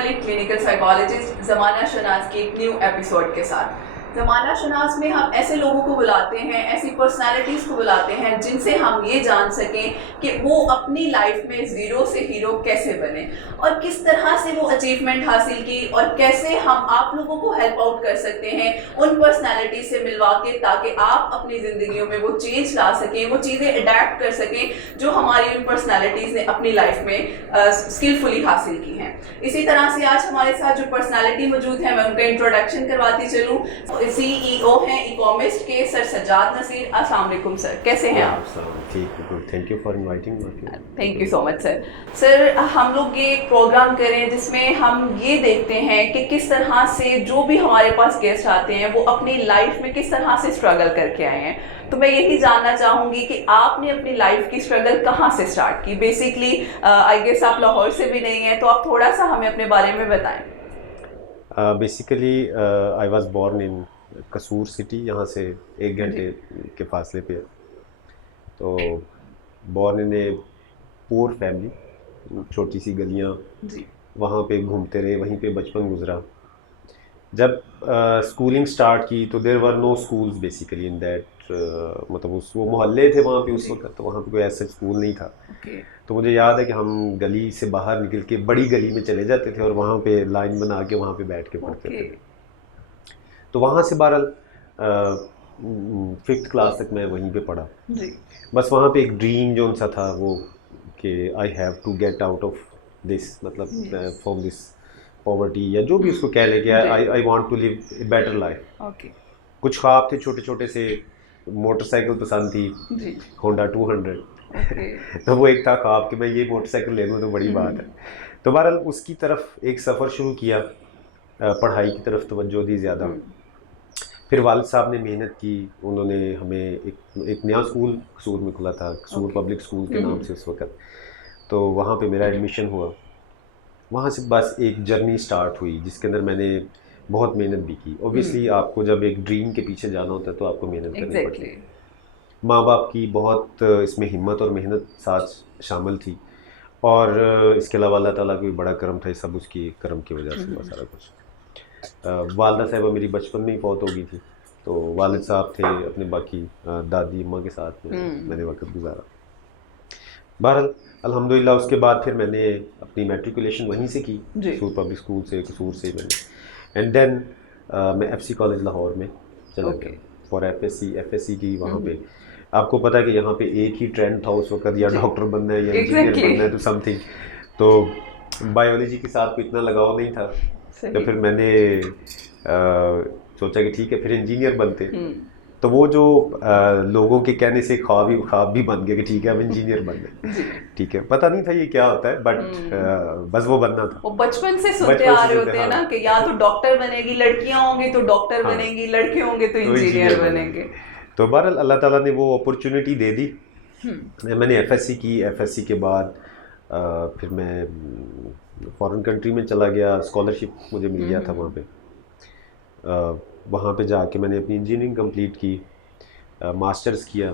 Malik, clinical psychologist, ज़माना शनास के एक न्यू एपिसोड के साथ। ज़माना शनास में हम ऐसे लोगों को बुलाते हैं, ऐसी पर्सनालिटीज़ को बुलाते हैं जिनसे हम ये जान सकें कि वो अपनी लाइफ में ज़ीरो से हीरो कैसे बने और किस तरह से वो अचीवमेंट हासिल की और कैसे हम आप लोगों को हेल्प आउट कर सकते हैं उन पर्सनालिटी से मिलवा के, ताकि आप अपनी ज़िंदगियों में वो चेंज ला सकें, वो चीज़ें अडेप्ट कर सकें जो हमारी उन पर्सनालिटीज़ ने अपनी लाइफ में स्किलफुली हासिल की हैं। इसी तरह से आज हमारे साथ जो पर्सनालिटी मौजूद है, मैं उनका इंट्रोडक्शन करवाती चलूँ। CEO हैं इकोमिस्ट के सर सज्जाद नसीर। अस्सलाम वालेकुम सर, कैसे हैं आप? ठीक है, thank you for inviting me. Thank you so much sir. Sir, हम लोग ये प्रोग्राम करें जिसमें हम ये देखते हैं कि किस तरह से जो भी हमारे पास गेस्ट आते हैं वो अपनी लाइफ में किस तरह से स्ट्रगल करके आए हैं। तो मैं यही जानना चाहूँगी कि आपने अपनी लाइफ की स्ट्रगल कहाँ से स्टार्ट की। बेसिकली आई गेस आप लाहौर से भी नहीं हैं, तो आप थोड़ा सा हमें अपने बारे में बताएं। Basically I was born in Kasur city, यहाँ से 1 घंटे के फासले पे है। तो born in a poor family, छोटी सी गलियाँ, वहाँ पे घूमते रहे, वहीं पे बचपन गुजरा। जब स्कूलिंग स्टार्ट की तो there were no schools basically in that, मतलब उस वो मोहल्ले थे वहाँ पे उस वक्त, तो वहाँ पे कोई ऐसा स्कूल नहीं था। तो मुझे याद है कि हम गली से बाहर निकल के बड़ी गली में चले जाते थे और वहाँ पे लाइन बना के वहाँ पे बैठ के पढ़ते थे। तो वहाँ से बहरहाल 5th क्लास तक मैं वहीं पे पढ़ा। बस वहाँ पे एक ड्रीम जो उनसा था वो कि I have to get out of this, मतलब फ्रॉम दिस पॉवर्टी या जो भी उसको कह ले कि I want to live a better life. कुछ ख्वाब थे छोटे छोटे से। मोटरसाइकिल पसंद थी, होंडा 200। तो वो एक था ख्वाब कि मैं ये मोटरसाइकिल ले लूँ तो बड़ी बात है। तो बहरहाल उसकी तरफ एक सफ़र शुरू किया, पढ़ाई की तरफ तवज्जो दी ज़्यादा। फिर वालिद साहब ने मेहनत की, उन्होंने हमें एक नया स्कूल कसूर में खुला था, कसूर पब्लिक स्कूल के नाम से उस वक्त। तो वहाँ पे मेरा एडमिशन हुआ। वहाँ से बस एक जर्नी स्टार्ट हुई जिसके अंदर मैंने बहुत मेहनत भी की। ऑब्वियसली आपको जब एक ड्रीम के पीछे जाना होता है तो आपको मेहनत करनी पड़ती है। माँ बाप की बहुत इसमें हिम्मत और मेहनत साथ शामिल थी, और इसके अलावा अल्लाह ताला का भी बड़ा करम था, सब उसकी करम की वजह से हुआ सारा कुछ। वालदा साहिबा मेरी बचपन में ही फौत हो गई थी, तो वालिद साहब थे अपने बाकी दादी अम्मा के साथ में मैंने वक्त गुजारा। बहरहाल अल्हम्दुलिल्लाह उसके बाद फिर मैंने अपनी मैट्रिकुलेशन वहीं से की, कसूर पब्लिक स्कूल से, कसूर से मैंने। एंड देन मैं FC कॉलेज लाहौर में चला गया फॉर FSC की। वहाँ पे आपको पता है कि यहाँ पे एक ही ट्रेंड था उस वक्त, या डॉक्टर बनना है या इंजीनियर बनना है, तो समथिंग। तो बायोलॉजी के साथ कोई इतना लगाव नहीं था। तो फिर मैंने सोचा कि ठीक है फिर इंजीनियर बनते। तो वो जो लोगों के कहने से ख्वाब भी बन गया कि ठीक है अब इंजीनियर बनना है। ठीक है, पता नहीं था ये क्या होता है, बट बस वो बनना था। वो बचपन से सुनते आ रहे होते हैं ना कि या तो डॉक्टर बनेगी, लड़कियां होंगी तो डॉक्टर बनेंगी, लड़के होंगे तो इंजीनियर बनेंगे। तो बहरहाल अल्लाह ताला ने वो अपॉर्चुनिटी दे दी। मैंने FSC की। FSC के बाद फिर मैं फॉरेन कंट्री में चला गया, स्कॉलरशिप मुझे मिल गया था वहाँ पे। वहाँ पे जाके मैंने अपनी इंजीनियरिंग कंप्लीट की, मास्टर्स किया,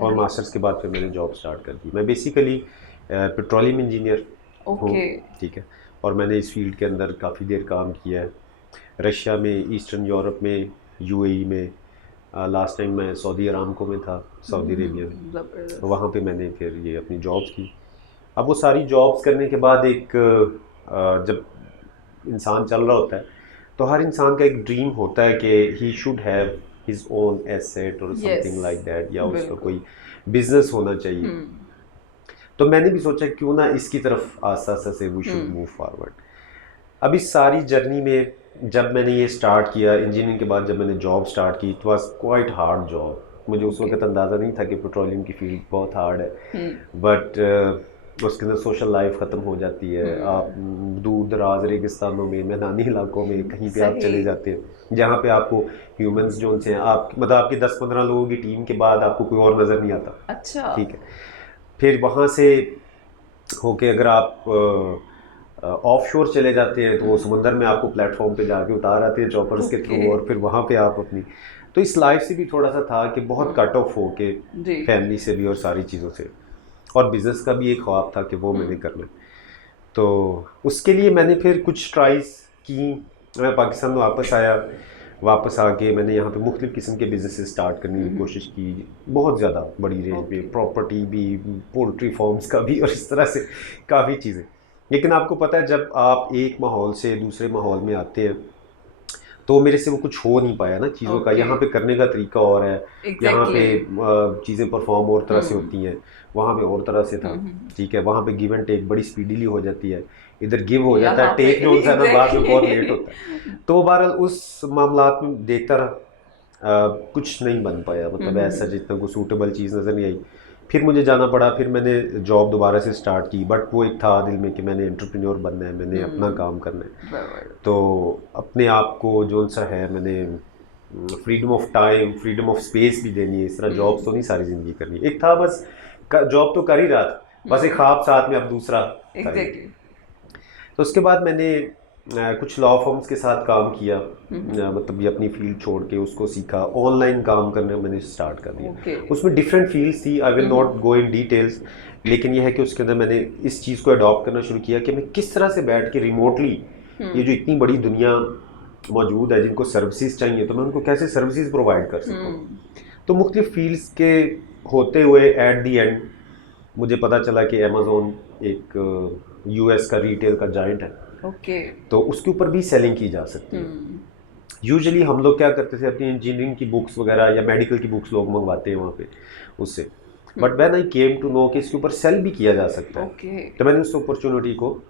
और मास्टर्स के बाद फिर मैंने जॉब स्टार्ट कर दी। मैं बेसिकली पेट्रोलियम इंजीनियर हूँ, ठीक है, और मैंने इस फील्ड के अंदर काफ़ी देर काम किया है। रशिया में, ईस्टर्न यूरोप में, UAE में, लास्ट टाइम मैं सऊदी अरामको में था, सऊदी अरेबिया में। तो वहाँ पे मैंने फिर ये अपनी जॉब्स की। अब वो सारी जॉब्स करने के बाद एक जब इंसान चल रहा होता है तो हर इंसान का एक ड्रीम होता है कि he should have his own asset और समथिंग लाइक दैट, या उसका कोई बिजनेस होना चाहिए। तो मैंने भी सोचा क्यों ना इसकी तरफ आस्ता आस्ता से वी शुड मूव फॉरवर्ड। अब इस सारी जर्नी में जब मैंने ये स्टार्ट किया, इंजीनियरिंग के बाद जब मैंने जॉब स्टार्ट की, it was quite hard job. मुझे उस वक्त अंदाज़ा नहीं था कि पेट्रोलियम की फील्ड बहुत हार्ड है, बट उसके अंदर सोशल लाइफ ख़त्म हो जाती है। आप दूर दराज रेगिस्तानों में, मैदानी इलाकों में कहीं पे आप चले जाते हैं जहाँ पे आपको ह्यूमंस जो उनसे आप मतलब आपकी 10-15 लोगों की टीम के बाद आपको कोई और नज़र नहीं आता। अच्छा, ठीक है। फिर वहाँ से होके अगर आप ऑफ शोर चले जाते हैं तो वो समंदर में आपको प्लेटफॉर्म पे जाके उतार आते हैं चॉपर्स के थ्रू, और फिर वहाँ पे आप अपनी, तो इस लाइफ से भी थोड़ा सा था कि बहुत कट ऑफ हो के फैमिली से भी और सारी चीज़ों से, और बिज़नेस का भी एक ख्वाब था कि वो मैंने करना है। तो उसके लिए मैंने फिर कुछ ट्राइज की। मैं पाकिस्तान में वापस आया, वापस आके मैंने यहाँ पे मुख्तलिफ़ किस्म के बिजनेसेस स्टार्ट करने की कोशिश की, बहुत ज़्यादा बड़ी रेंज पे, प्रॉपर्टी भी, पोल्ट्री फार्म्स का भी, और इस तरह से काफ़ी चीज़ें। लेकिन आपको पता है जब आप एक माहौल से दूसरे माहौल में आते हैं तो मेरे से वो कुछ हो नहीं पाया ना चीज़ों का। यहाँ पे करने का तरीका और है, यहाँ पे चीज़ें परफॉर्म और तरह से होती हैं, वहाँ पे और तरह से था। ठीक है, वहाँ पे गिव एंड टेक बड़ी स्पीडीली हो जाती है, इधर गिव हो जाता है, टेक जो होता है ना बाद में बहुत लेट होता है। तो बहरहाल उस मामलात में देखता रहा, कुछ नहीं बन पाया, मतलब ऐसा जितना कोई सूटेबल चीज़ नज़र नहीं आई। फिर मुझे जाना पड़ा, फिर मैंने जॉब दोबारा से स्टार्ट की, बट वो एक था दिल में कि मैंने एंटरप्रेन्योर बनना है, मैंने अपना काम करना है। तो अपने आप को जो सा है मैंने freedom of time, freedom of space भी देनी है। इस तरह जॉब तो नहीं सारी ज़िंदगी करनी है। एक था बस जॉब तो कर ही रहा था, बस एक ख्वाब साथ में अब दूसरा। तो उसके बाद मैंने कुछ लॉ फर्म्स के साथ काम किया, मतलब ये अपनी फील्ड छोड़ के उसको सीखा, ऑनलाइन काम करने मैंने स्टार्ट कर दिया। उसमें डिफरेंट फील्ड्स थी, I will not go in details, लेकिन यह है कि उसके अंदर मैंने इस चीज़ को अडॉप्ट करना शुरू किया कि मैं किस तरह से बैठ के रिमोटली, ये जो इतनी बड़ी दुनिया मौजूद है जिनको सर्विसेज चाहिए, तो मैं उनको कैसे सर्विसेज प्रोवाइड कर सकता हूँ। तो मुख्तलिफ फील्ड्स के होते हुए एट दी एंड मुझे पता चला कि अमेज़ोन एक यूएस का रिटेल का जायंट है। तो उसके ऊपर भी सेलिंग की जा सकती है। यूजुअली हम लोग क्या करते थे, अपनी इंजीनियरिंग की बुक्स वगैरह या मेडिकल की बुक्स लोग मंगवाते हैं वहाँ पे उससे, but when I came to know कि इसके ऊपर सेल भी किया जा सकता है, तो मैंने उस अपॉर्चुनिटी को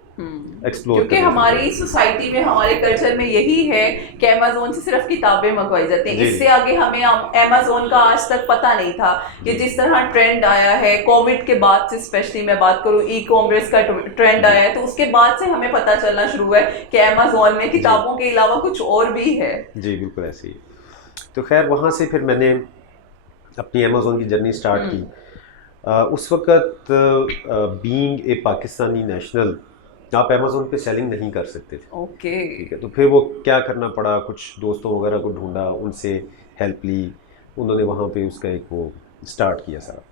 एक्सप्लोर, क्योंकि हमारी सोसाइटी में, हमारे कल्चर में यही है कि अमेज़ोन से सिर्फ किताबें मंगवाई जाती हैं, इससे आगे हमें अमेज़ोन का आज तक पता नहीं था कि जिस तरह ट्रेंड आया है कोविड के बाद से, स्पेशली मैं बात करूँ ई कॉमर्स का ट्रेंड आया है, तो उसके बाद से हमें पता चलना शुरू हुआ है कि अमेज़ोन में किताबों के अलावा कुछ और भी है। जी बिल्कुल ऐसे ही। तो खैर वहाँ से फिर मैंने अपनी अमेज़ोन की जर्नी स्टार्ट की। उस वक़्त बीइंग ए पाकिस्तानी नेशनल आप अमेज़ोन पे सेलिंग नहीं कर सकते थे। ठीक है, तो फिर वो क्या करना पड़ा, कुछ दोस्तों वगैरह को ढूंढा, उनसे हेल्प ली, उन्होंने वहाँ पे उसका एक वो स्टार्ट किया सारा।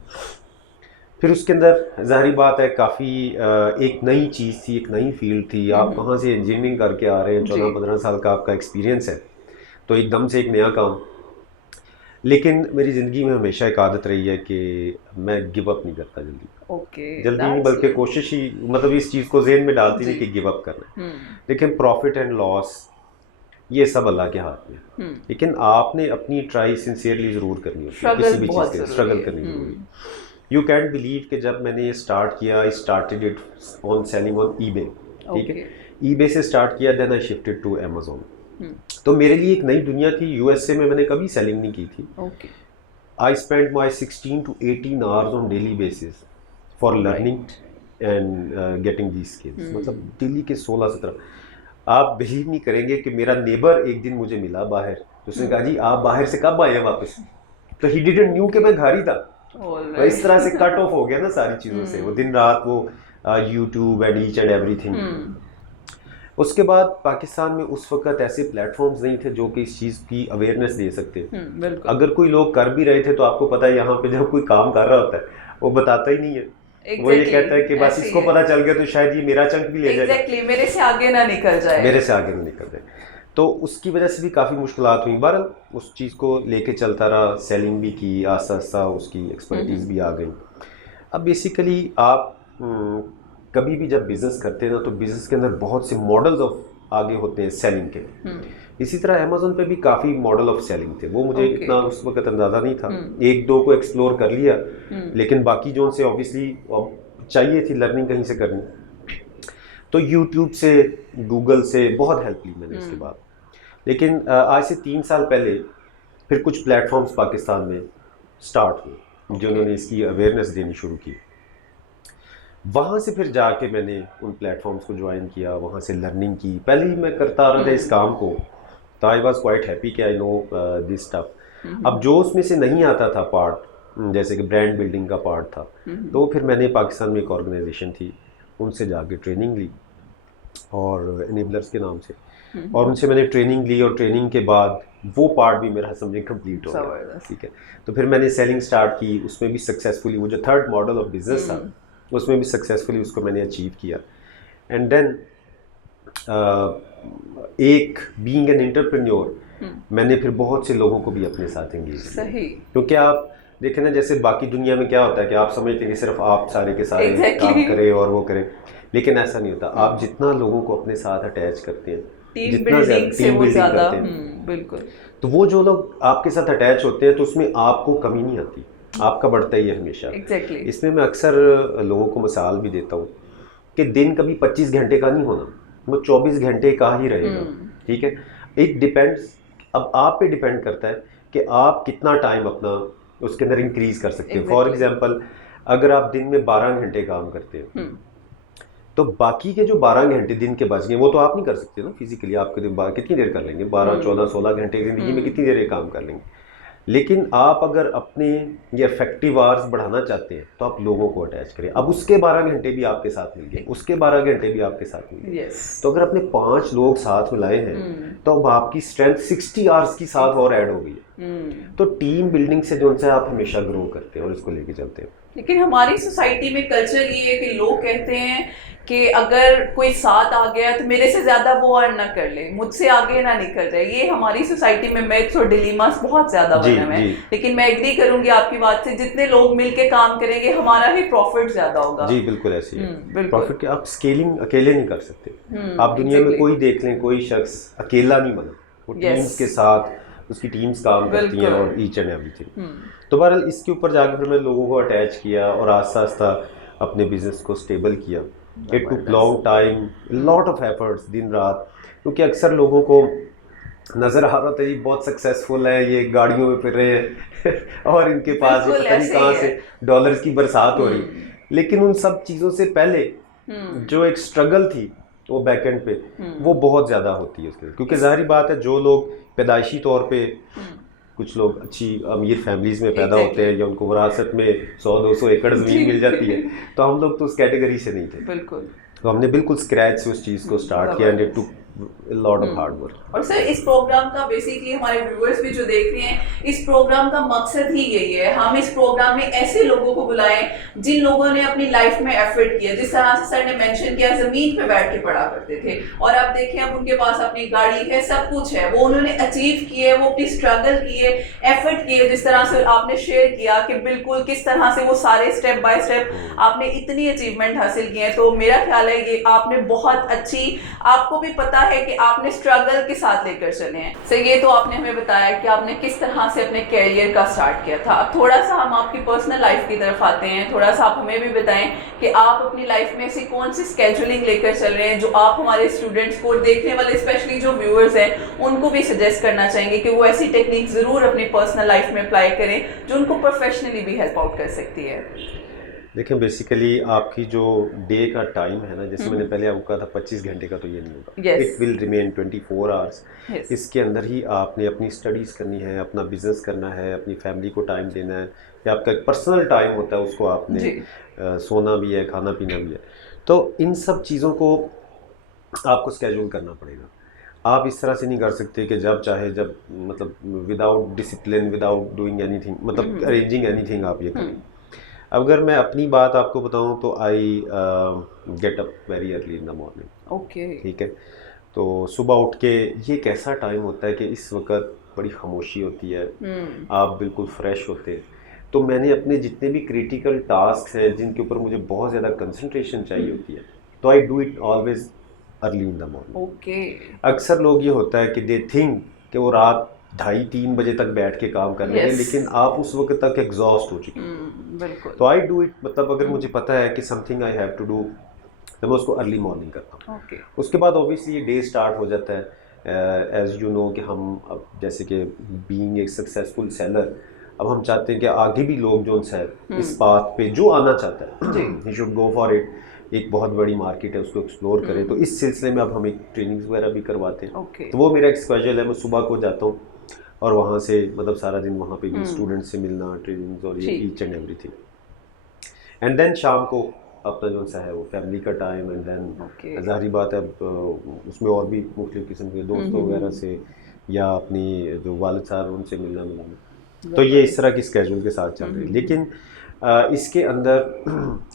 फिर उसके अंदर ज़ाहिर बात है काफ़ी एक नई चीज़ थी, एक नई फील्ड थी। आप कहाँ से इंजीनियरिंग करके आ रहे हैं, 14-15 साल का आपका एक्सपीरियंस है, तो एकदम से एक नया काम। लेकिन मेरी ज़िंदगी में हमेशा एक आदत रही है कि मैं गिव अप नहीं करता जल्दी। जल्दी नहीं, बल्कि कोशिश ही, मतलब इस चीज़ को ज़हन में डालती नहीं कि गिव अप करना है। लेकिन प्रॉफिट एंड लॉस ये सब अल्लाह के हाथ में, लेकिन आपने अपनी ट्राई सिंसियरली ज़रूर करनी होती है, किसी भी चीज़ के स्ट्रगल करनी जरूरी। यू कैंट बिलीव कि जब मैंने ये स्टार्ट किया, I started it on selling on eBay. ठीक है, ईबे से स्टार्ट किया, then I shifted to Amazon. तो मेरे लिए एक नई दुनिया थी। यूएसए में मैंने कभी सेलिंग नहीं की थी। I spend my 16 to 18 hours on daily basis for learning and getting these skills. मतलब डेली के 16-17। आप बिलीव नहीं करेंगे कि मेरा नेबर एक दिन मुझे मिला बाहर, तो उसने कहा जी आप बाहर से कब आए वापस, तो ही डिडंट न्यू कि मैं घर ही था। तो इस तरह से कट ऑफ हो गया ना सारी चीज़ों से, वो दिन रात वो YouTube and each and everything. उसके बाद पाकिस्तान में उस वक्त ऐसे प्लेटफॉर्म्स नहीं थे जो कि इस चीज़ की अवेयरनेस दे सकते। अगर कोई लोग कर भी रहे थे तो आपको पता है यहाँ पे जब कोई काम कर रहा होता है वो बताता ही नहीं है। वो ये कहता है कि बस इसको पता चल गया तो शायद ये मेरा चंक भी ले जाए, मेरे से आगे ना निकल जाए, मेरे से आगे ना निकल जाए। तो उसकी वजह से भी काफ़ी मुश्किलात हुई। बहरहाल उस चीज़ को लेके चलता रहा, सेलिंग भी की, आस्ता आस्ता उसकी एक्सपर्टीज़ भी आ गई। अब बेसिकली आप कभी भी जब बिज़नेस करते हैं ना, तो बिज़नेस के अंदर बहुत से मॉडल्स ऑफ आगे होते हैं सेलिंग के। इसी तरह अमेज़न पे भी काफ़ी मॉडल ऑफ सेलिंग थे, वो मुझे इतना उस वक्त अंदाज़ा नहीं था। एक दो को एक्सप्लोर कर लिया, लेकिन बाकी जो उनसे ऑब्वियसली चाहिए थी लर्निंग कहीं से करनी, तो यूट्यूब से, गूगल से बहुत हेल्प ली मैंने इसके बाद। लेकिन आज से 3 साल पहले फिर कुछ प्लेटफॉर्म्स पाकिस्तान में स्टार्ट हुए जिन्होंने इसकी अवेयरनेस देनी शुरू की। वहाँ से फिर जाके मैंने उन प्लेटफॉर्म्स को ज्वाइन किया, वहाँ से लर्निंग की। पहले ही मैं करता रहा था इस काम को, तो आई वॉज क्वाइट हैप्पी कि आई नो दिस स्टफ। अब जो उसमें से नहीं आता था पार्ट, जैसे कि ब्रांड बिल्डिंग का पार्ट था, तो फिर मैंने पाकिस्तान में एक ऑर्गेनाइजेशन थी उनसे जाके ट्रेनिंग ली, और इनेबलर्स के नाम से, और उनसे मैंने ट्रेनिंग ली, और ट्रेनिंग के बाद वो पार्ट भी मेरा समझे कंप्लीट हो गया। ठीक है, तो फिर मैंने सेलिंग स्टार्ट की, उसमें भी सक्सेसफुली वो जो थर्ड मॉडल ऑफ बिजनेस था उसमें भी सक्सेसफुली उसको मैंने अचीव किया। एंड देन एक बीइंग एन एंटरप्रेन्योर मैंने फिर बहुत से लोगों को भी अपने साथ एंगेज किया। सही। क्योंकि आप देखें ना, जैसे बाकी दुनिया में क्या होता है कि आप समझते हैं कि सिर्फ आप सारे के सारे Exactly. काम करें और वो करें, लेकिन ऐसा नहीं होता। आप जितना लोगों को अपने साथ अटैच करते हैं, जितना ज़्यादा टीम बिल्डिंग करते हैं, बिल्कुल, तो वो जो लोग आपके साथ अटैच होते हैं तो उसमें आपको कमी नहीं आती, आपका बढ़ता ही है हमेशा। Exactly. इसमें मैं अक्सर लोगों को मिसाल भी देता हूँ कि दिन कभी 25 घंटे का नहीं होना, वो 24 घंटे का ही रहेगा। ठीक है, इट डिपेंड्स, अब आप पे डिपेंड करता है कि आप कितना टाइम अपना उसके अंदर इंक्रीज कर सकते हैं। फॉर एग्जांपल, अगर आप दिन में 12 घंटे काम करते हैं तो बाकी के जो 12 घंटे दिन के बच गए वो तो आप नहीं कर सकते ना फिजिकली। आपके दिन कितनी देर कर लेंगे, 12, 14, 16 घंटे जिंदगी में कितनी देर ये काम कर लेंगे। लेकिन आप अगर अपने ये इफेक्टिव आवर्स बढ़ाना चाहते हैं तो आप लोगों को अटैच करें। अब उसके 12 घंटे भी आपके साथ मिल गए, उसके 12 घंटे भी आपके साथ मिल गए। तो अगर अपने 5 लोग साथ मिलाए हैं तो अब आपकी स्ट्रेंथ 60 आवर्स की साथ और ऐड हो गई है। तो टीम बिल्डिंग से जो है आप हमेशा ग्रो करते हैं और इसको लेके चलते हैं। लेकिन हमारी सोसाइटी में कल्चर ये है कि लोग कहते हैं कि अगर कोई साथ आ गया तो मेरे से ज्यादा वो अर्न ना कर ले, मुझसे आगे ना निकल जाए। ये हमारी सोसाइटी में मिथ्स और डिलीमास बहुत ज्यादा बने हुए हैं। लेकिन मैं एग्री करूंगी आपकी बात से, जितने लोग मिलके काम करेंगे हमारा ही प्रॉफिट ज्यादा होगा। जी बिल्कुल ऐसे ही है। प्रॉफिट आप स्केलिंग अकेले नहीं कर सकते। आप दुनिया में कोई देख लें, कोई शख्स अकेला नहीं बना, वो टीम्स के साथ उसकी टीम्स काम करती हैं और ईच एंड एवरीथिंग। तो बहरहाल इसके ऊपर जाकर फिर मैं लोगों को अटैच किया और आस्ता आस्ता अपने बिजनेस को स्टेबल किया। It took long time, lot of efforts, दिन रात। क्योंकि अक्सर लोगों को नज़र आ रहा था ये बहुत सक्सेसफुल है, ये गाड़ियों में फिर रहे हैं और इनके पास ये पता नहीं कहाँ से डॉलर्स की बरसात हो रही। लेकिन उन सब चीज़ों से पहले जो एक स्ट्रगल थी वो बैकएंड पे वो बहुत ज़्यादा होती है उसके। क्योंकि जाहिर बात है, जो लोग पैदाइशी तौर पे कुछ लोग अच्छी अमीर फैमिलीज में पैदा होते हैं या उनको विरासत में 100-200 एकड़ ज़मीन मिल जाती है, तो हम लोग तो उस कैटेगरी से नहीं थे। बिल्कुल। तो हमने बिल्कुल स्क्रैच से उस चीज़ को स्टार्ट किया and it took lot of hard work. और सर इस प्रोग्राम का बेसिकली हमारे व्यूअर्स भी जो देख रहे हैं, इस प्रोग्राम का मकसद ही यही है, हम इस प्रोग्राम में ऐसे लोगों को बुलाएं जिन लोगों ने अपनी लाइफ में एफर्ट किया। जिस तरह से सर ने मेंशन किया, जमीन पे बैठ के पढ़ा करते थे और आप देखें अब उनके पास अपनी गाड़ी है, सब कुछ है, वो उन्होंने अचीव किए, वो अपनी स्ट्रगल किए, एफर्ट किए। जिस तरह से आपने शेयर किया कि बिल्कुल किस तरह से वो सारे स्टेप बाय स्टेप आपने इतनी अचीवमेंट हासिल किए हैं, तो मेरा ख्याल है ये आपने बहुत अच्छी, आपको भी पता है कि आपने स्ट्रगल के साथ लेकर चले हैं। सर ये तो आपने हमें बताया कि आपने किस तरह से अपने कैरियर का स्टार्ट किया था। अब थोड़ा सा हम आपकी पर्सनल लाइफ की तरफ आते हैं। थोड़ा सा आप हमें भी बताएं कि आप अपनी लाइफ में ऐसी कौन सी स्केड्यूलिंग लेकर चल रहे हैं जो आप हमारे स्टूडेंट्स को, देखने वाले स्पेशली जो व्यूअर्स हैं, उनको भी सजेस्ट करना चाहेंगे कि वो ऐसी टेक्निक ज़रूर अपनी पर्सनल लाइफ में अप्लाई करें जो उनको प्रोफेशनली भी हेल्प आउट कर सकती है। देखें, बेसिकली आपकी जो डे का टाइम है ना, जैसे मैंने पहले आपको कहा था 25 घंटे का, तो ये नहीं होगा। It will remain 24 hours. इसके अंदर ही आपने अपनी स्टडीज़ करनी है, अपना बिजनेस करना है, अपनी फैमिली को टाइम देना है, या आपका एक पर्सनल टाइम होता है उसको आपने सोना भी है, खाना पीना भी है। तो इन सब चीज़ों को आपको स्केड्यूल करना पड़ेगा। आप इस तरह से नहीं कर सकते कि जब चाहे जब, मतलब without discipline, without doing anything, मतलब अरेंजिंग एनीथिंग आप ये करें। अगर मैं अपनी बात आपको बताऊं तो I get up very early in the morning. Okay, ठीक है। तो सुबह उठ के, ये एक ऐसा टाइम होता है कि इस वक्त बड़ी खामोशी होती है, आप बिल्कुल फ्रेश होते हैं। तो मैंने अपने जितने भी क्रिटिकल टास्क हैं जिनके ऊपर मुझे बहुत ज़्यादा कंसंट्रेशन चाहिए होती है, तो I do it always early in the morning. Okay. अक्सर लोग ये होता है कि दे थिंक कि वो रात 2:30-3 बजे तक बैठ के काम कर रहे हैं, लेकिन आप उस वक्त तक एग्जॉस्ट हो चुके हैं। बिल्कुल। तो आई डू इट, मतलब अगर मुझे पता है कि something I have to do, तो मैं उसको अर्ली मॉर्निंग करता हूँ। उसके बाद ऑब्वियसली ये डे स्टार्ट हो जाता है। एज यू नो कि हम अब जैसे कि बीइंग एक सक्सेसफुल सेलर, अब हम चाहते हैं कि आगे भी लोग जो है इस पाथ पे जो आना चाहता है, he should go for it. एक बहुत बड़ी मार्केट है, उसको एक्सप्लोर करें। तो इस सिलसिले में अब हम एक ट्रेनिंग्स वगैरह भी करवाते हैं। तो वो मेरा एक स्केड्यूल है। मैं सुबह को जाता हूँ और वहाँ से, मतलब सारा दिन वहाँ पे भी स्टूडेंट से मिलना, ट्रेनिंग्स और ये each and everything. And then शाम को अपना जो सा है वो फैमिली का टाइम। एंड देन जाहिर बात है उसमें और भी मुख्तलिफ किस्म के दोस्तों वगैरह से या अपनी जो वालिद साहब उनसे मिलना। तो ये इस तरह की स्केड्यूल के साथ चल रही है। लेकिन इसके अंदर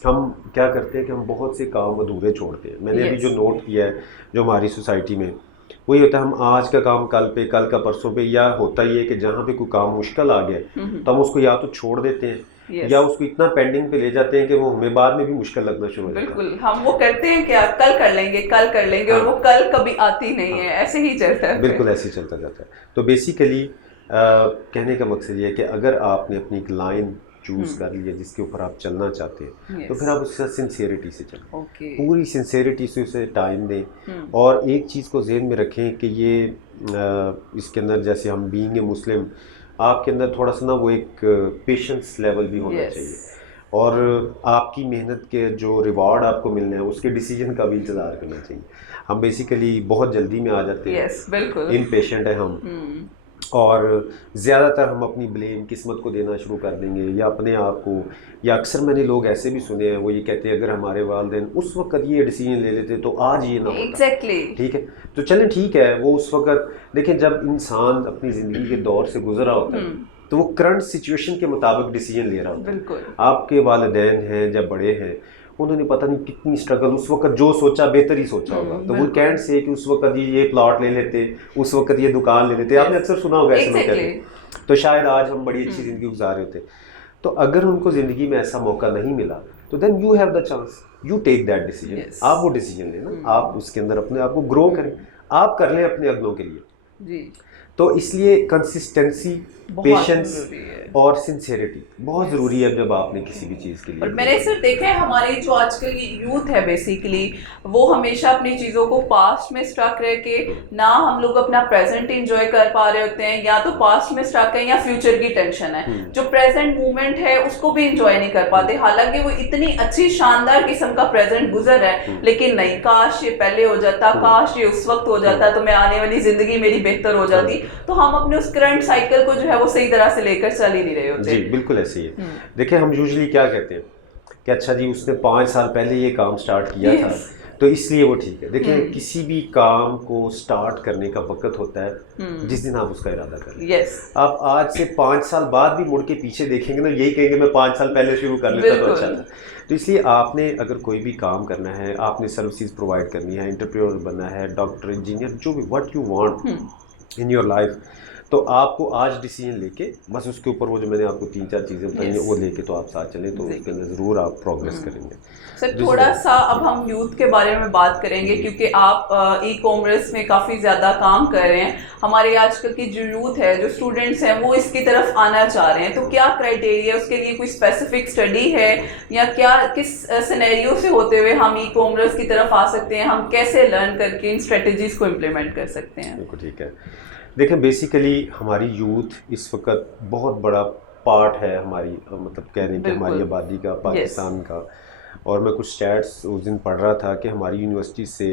हम क्या करते हैं कि हम बहुत से काम अधूरे छोड़ते हैं। मैंने अभी जो नोट किया है जो हमारी सोसाइटी में, वही होता है हम आज का काम कल पे, कल का परसों पे, या होता ही है कि जहाँ पे कोई काम मुश्किल आ गया तो हम उसको या तो छोड़ देते हैं या उसको इतना पेंडिंग पे ले जाते हैं कि वो हमें बाद में भी मुश्किल लगना शुरू हो जाता है। बिल्कुल, हम वो करते हैं क्या, कल कर लेंगे और वो कल कभी आती नहीं है, ऐसे ही चलता है। बिल्कुल ऐसे ही चलता जाता है। तो बेसिकली कहने का मकसद ये है कि अगर आपने अपनी एक लाइन चूज कर लिया जिसके ऊपर आप चलना चाहते हैं तो फिर आप उसके साथ सिंसियरिटी से चलें, पूरी सिंसियरिटी से उसे टाइम दें। और एक चीज़ को ज़हन में रखें कि ये इसके अंदर जैसे हम बीइंग ए मुस्लिम, आपके अंदर थोड़ा सा ना वो एक पेशेंस लेवल भी होना चाहिए और आपकी मेहनत के जो रिवॉर्ड आपको मिलने हैं उसके डिसीजन का भी इंतज़ार करना चाहिए। हम बेसिकली बहुत जल्दी में आ जाते हैं, बिल्कुल इम्पेशेंट है हम, और ज़्यादातर हम अपनी ब्लेम किस्मत को देना शुरू कर देंगे या अपने आप को। या अक्सर मैंने लोग ऐसे भी सुने हैं, वो ये कहते हैं अगर हमारे वालिदैन उस वक्त ये डिसीजन ले लेते तो आज ये ना होता। ठीक है, तो चलें ठीक है, वो उस वक्त देखें जब इंसान अपनी ज़िंदगी के दौर से गुजरा होता है तो वो करंट सिचुएशन के मुताबिक डिसीजन ले रहा होता है। आपके वालिदैन हैं जब बड़े हैं, उन्होंने पता नहीं कितनी स्ट्रगल, उस वक्त जो सोचा बेहतर ही सोचा होगा, तो वो कैंट से कि उस वक्त ये प्लॉट ले लेते, उस वक्त ये दुकान ले लेते। आपने अक्सर सुना होगा ऐसे लोग कहते हैं, तो शायद आज हम बड़ी अच्छी ज़िंदगी गुजार रहे होते। तो अगर उनको ज़िंदगी में ऐसा मौका नहीं मिला तो then you have the chance, you take that decision. आप वो डिसीजन लेना, आप उसके अंदर अपने आप को ग्रो करें, आप कर लें अपने अगलों के लिए। तो इसलिए कंसिस्टेंसी, पेशेंस और सिंसियरिटी बहुत ज़रूरी है जब आपने किसी भी चीज़ के लिए। और मैंने सिर्फ देखा है हमारी जो आजकल की यूथ है बेसिकली, वो हमेशा अपनी चीज़ों को पास्ट में स्टक रह के ना हम लोग अपना प्रेजेंट एंजॉय कर पा रहे होते हैं, या तो पास्ट में स्टक है या फ्यूचर की टेंशन है। जो प्रेजेंट मोमेंट है उसको भी एंजॉय नहीं कर पाते, हालांकि वो इतनी अच्छी शानदार किस्म का प्रेजेंट गुजर है, लेकिन नहीं, काश ये पहले हो जाता, काश ये उस वक्त हो जाता तो मैं आने वाली जिंदगी मेरी बेहतर हो जाती। तो हम अपने उस करंट साइकिल को जो है वो सही तरह से लेकर चल ही नहीं रहे होते। जी बिल्कुल ऐसे ही है। देखिए हम यूजुअली क्या कहते हैं कि अच्छा जी उसने 5 साल पहले ये काम स्टार्ट किया था तो इसलिए वो ठीक है। देखिए किसी भी काम को स्टार्ट करने का वक्त होता है जिस दिन आप उसका इरादा करें। आप आज से 5 साल बाद भी मुड़ के पीछे देखेंगे ना, यही कहेंगे मैं 5 साल पहले शुरू कर लेता तो अच्छा था। तो इसलिए आपने अगर कोई भी काम करना है, आपने सर्विसेज प्रोवाइड करनी है, एंटरप्रेन्योर बनना है, डॉक्टर, इंजीनियर, जो भी what you want in your life, तो आपको आज डिसीजन लेके बस उसके ऊपर वो जो मैंने आपको 3-4 चीज़ें बताई हैं वो लेके तो आप साथ चलें, तो उसके अंदर ज़रूर आप प्रोग्रेस करेंगे। सर थोड़ा सा अब हम यूथ के बारे में बात करेंगे, क्योंकि आप ई कॉमर्स में काफ़ी ज़्यादा काम कर रहे हैं। हमारे आजकल की जो यूथ है, जो स्टूडेंट्स हैं, वो इसकी तरफ आना चाह रहे हैं, तो क्या क्राइटेरिया, उसके लिए कोई स्पेसिफिक स्टडी है या क्या, किस सिनेरियो से होते हुए हम ई कॉमर्स की तरफ आ सकते हैं, हम कैसे लर्न करके इन स्ट्रेटजीज़ को इम्प्लीमेंट कर सकते हैं? बिल्कुल ठीक है। देखिए बेसिकली हमारी यूथ इस वक्त बहुत बड़ा पार्ट है हमारी, मतलब कह रहे हैं कि हमारी आबादी का, पाकिस्तान का। और मैं कुछ स्टैट्स उस दिन पढ़ रहा था कि हमारी यूनिवर्सिटी से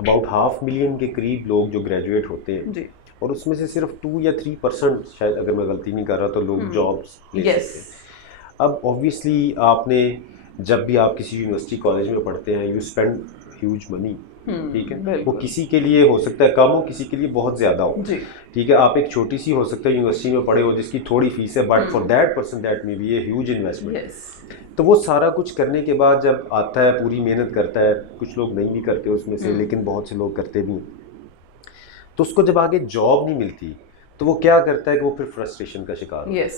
अबाउट 500,000 के करीब लोग जो ग्रेजुएट होते हैं और उसमें से सिर्फ 2 या 3% शायद, अगर मैं गलती नहीं कर रहा, तो लोग जॉब्स ले सकते हैं। अब ऑब्वियसली आपने जब भी आप किसी यूनिवर्सिटी कॉलेज में पढ़ते हैं, यू स्पेंड ह्यूज मनी, ठीक है। वो किसी के लिए हो सकता है कम हो, किसी के लिए बहुत ज़्यादा हो, ठीक है। आप एक छोटी सी हो सकता है यूनिवर्सिटी में पढ़े हो जिसकी थोड़ी फीस है, but for that person that may be a huge investment. तो वो सारा कुछ करने के बाद जब आता है, पूरी मेहनत करता है, कुछ लोग नहीं भी करते उसमें से, लेकिन बहुत से लोग करते भी, तो उसको जब आगे जॉब नहीं मिलती तो वो क्या करता है कि वो फिर फ्रस्ट्रेशन का शिकार होता है।